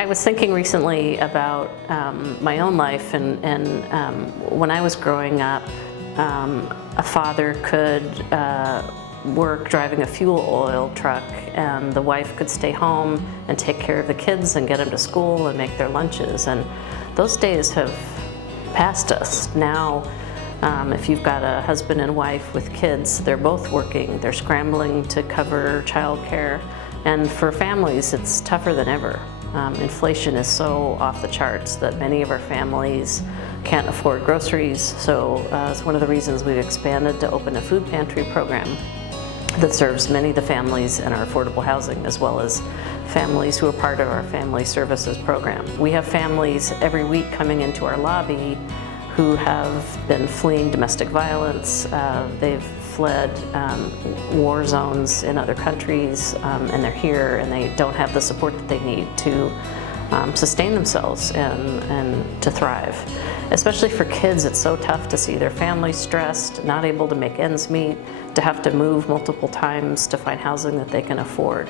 I was thinking recently about my own life, and when I was growing up, a father could work driving a fuel oil truck, and the wife could stay home and take care of the kids and get them to school and make their lunches. And those days have passed us. Now, if you've got a husband and wife with kids, they're both working, they're scrambling to cover childcare, and for families, it's tougher than ever. Inflation is so off the charts that many of our families can't afford groceries, so it's one of the reasons we've expanded to open a food pantry program that serves many of the families in our affordable housing, as well as families who are part of our family services program. We have families every week coming into our lobby who have been fleeing domestic violence. They've fled war zones in other countries, and they're here and they don't have the support that they need to sustain themselves and to thrive. Especially for kids, it's so tough to see their families stressed, not able to make ends meet, to have to move multiple times to find housing that they can afford.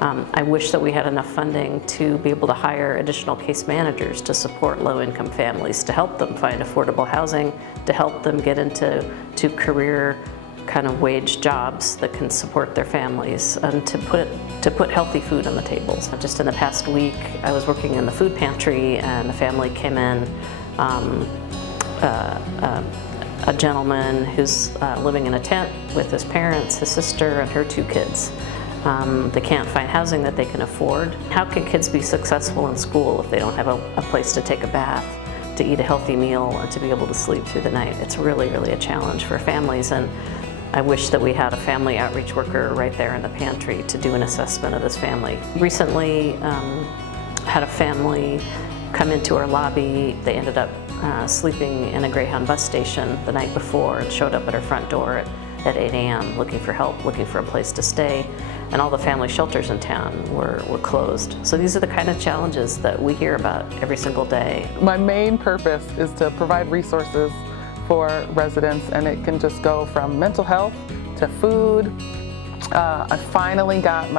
I wish that we had enough funding to be able to hire additional case managers to support low-income families, to help them find affordable housing, to help them get into career kind of wage jobs that can support their families, and to put healthy food on the tables. Just in the past week, I was working in the food pantry, and a family came in, a gentleman who's living in a tent with his parents, his sister, and her 2 kids. They can't find housing that they can afford. How can kids be successful in school if they don't have a place to take a bath, to eat a healthy meal, and to be able to sleep through the night? It's really, really a challenge for families, and I wish that we had a family outreach worker right there in the pantry to do an assessment of this family. Recently had a family come into our lobby. They ended up sleeping in a Greyhound bus station the night before and showed up at our front door at 8 a.m. looking for help, looking for a place to stay, and all the family shelters in town were closed. So these are the kind of challenges that we hear about every single day. My main purpose is to provide resources for residents, and it can just go from mental health to food. I finally got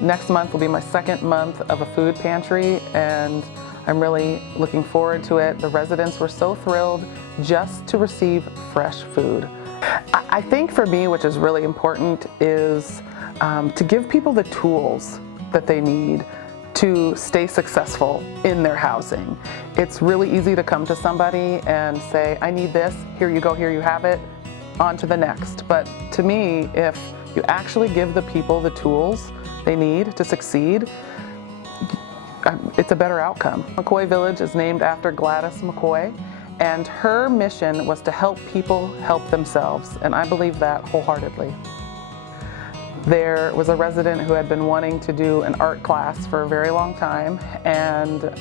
next month will be my 2nd month of a food pantry, and I'm really looking forward to it. The residents were so thrilled just to receive fresh food. I think for me, which is really important, is to give people the tools that they need to stay successful in their housing. It's really easy to come to somebody and say, I need this, here you go, here you have it, on to the next. But to me, if you actually give the people the tools they need to succeed, it's a better outcome. McCoy Village is named after Gladys McCoy, and her mission was to help people help themselves, and I believe that wholeheartedly. There was a resident who had been wanting to do an art class for a very long time, and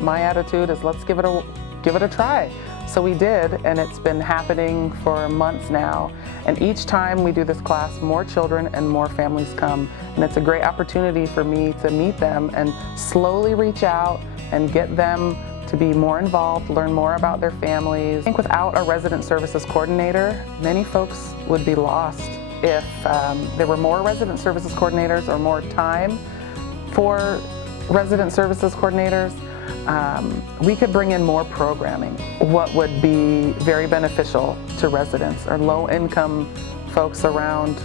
my attitude is, let's give it a try. So we did, and it's been happening for months now. And each time we do this class, more children and more families come, and it's a great opportunity for me to meet them and slowly reach out and get them to be more involved, learn more about their families. I think without a resident services coordinator, many folks would be lost. If there were more resident services coordinators or more time for resident services coordinators, we could bring in more programming. What would be very beneficial to residents or low-income folks around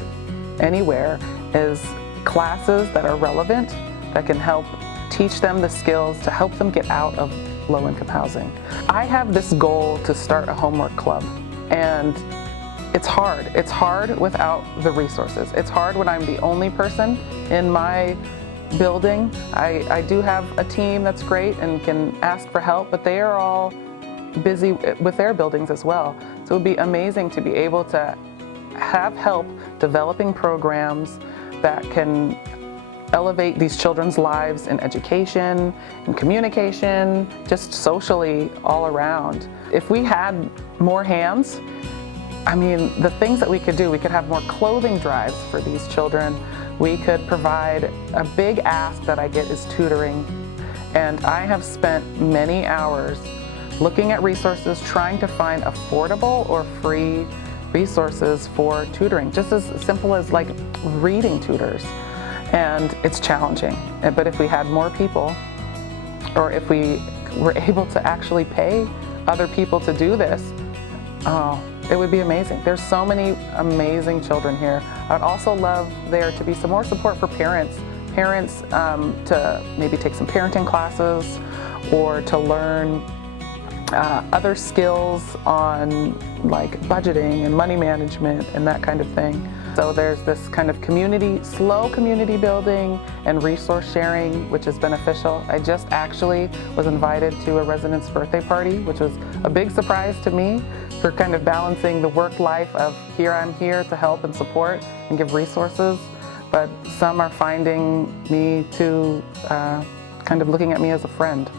anywhere is classes that are relevant, that can help teach them the skills to help them get out of low-income housing. I have this goal to start a homework club, and it's hard. It's hard without the resources. It's hard when I'm the only person in my building. I do have a team that's great and can ask for help, but they are all busy with their buildings as well. So it would be amazing to be able to have help developing programs that can elevate these children's lives in education, in communication, just socially all around. If we had more hands, I mean, the things that we could do, we could have more clothing drives for these children. We could provide a big ask that I get is tutoring. And I have spent many hours looking at resources, trying to find affordable or free resources for tutoring, just as simple as like reading tutors. And it's challenging. But if we had more people or if we were able to actually pay other people to do this, oh, it would be amazing. There's so many amazing children here. I'd also love there to be some more support for parents. Parents to maybe take some parenting classes or to learn other skills on like budgeting and money management and that kind of thing. So there's this kind of slow community building and resource sharing, which is beneficial. I just actually was invited to a resident's birthday party, which was a big surprise to me for kind of balancing the work life of I'm here to help and support and give resources, but some are finding me to kind of looking at me as a friend.